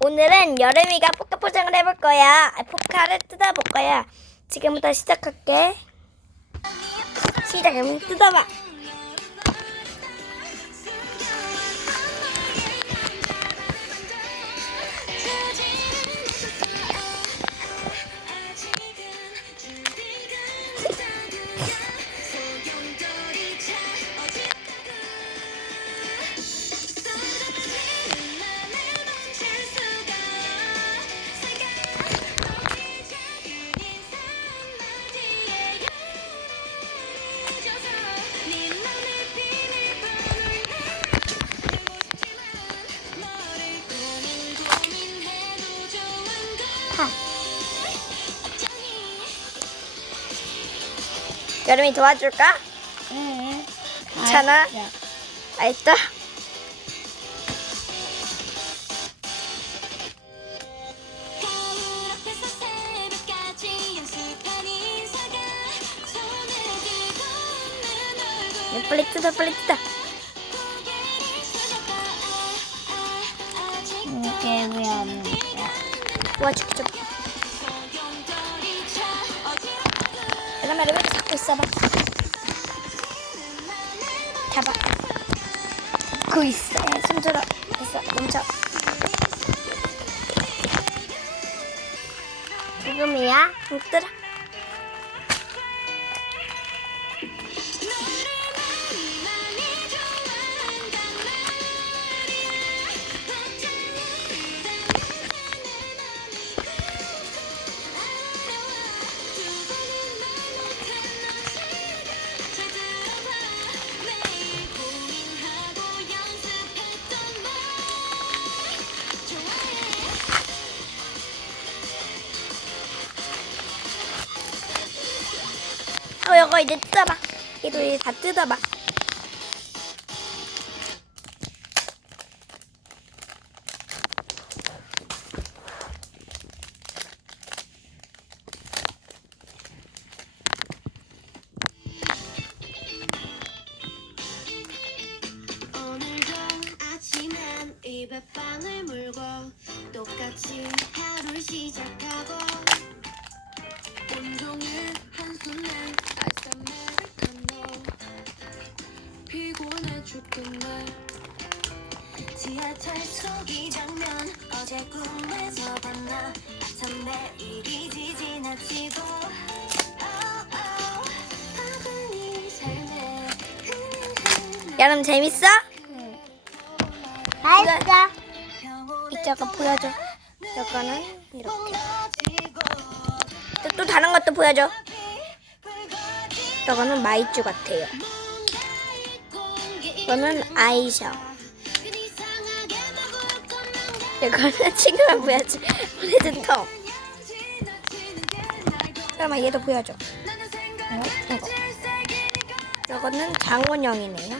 오늘은 여름이가 포카 포장을 해볼 거야. 아, 포카를 뜯어볼 거야. 지금부터 시작할게. 시작하면 뜯어봐. 여름이 도와줄까? 응. 괜찮아? 는 얼굴 빨리 뜯어, 빨리 뜯어. 아, 이게 왜안 돼? 도와줄게 여름아, 이렇게 잡고 있어봐. 잡아. 그 있어. 야, 손 들어. 됐어. 멈춰. 지금이야. 손 들어. 어, 이거 이제 뜯어봐. 얘도 이제 다 뜯어봐. 빵을 물고 똑같이 하루를 시작하고 피곤해 죽겠네 지하철 속이 장면 어제 꿈에서 봤나 참 내일이 지 지나치고 바쁜 이 삶에 흐느흐느 여름 재밌어? 알았어. 이자가 보여줘. 이거는 이렇게. 또, 또 다른 것도 보여줘. 이거는 마이쮸 같아요. 이거는 아이셔. 이거는 친구만 보여줘. 보내준 통. 그러면 얘도 보여줘. 어, 이거. 이거는 장원영이네요.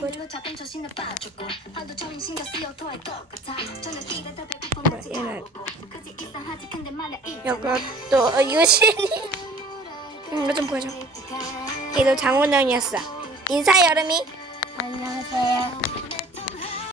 또 보여줘. 이것도 유신이. 이거 좀 보여줘. 얘도 장원영이었어. 인사 여름이. 안녕하세요.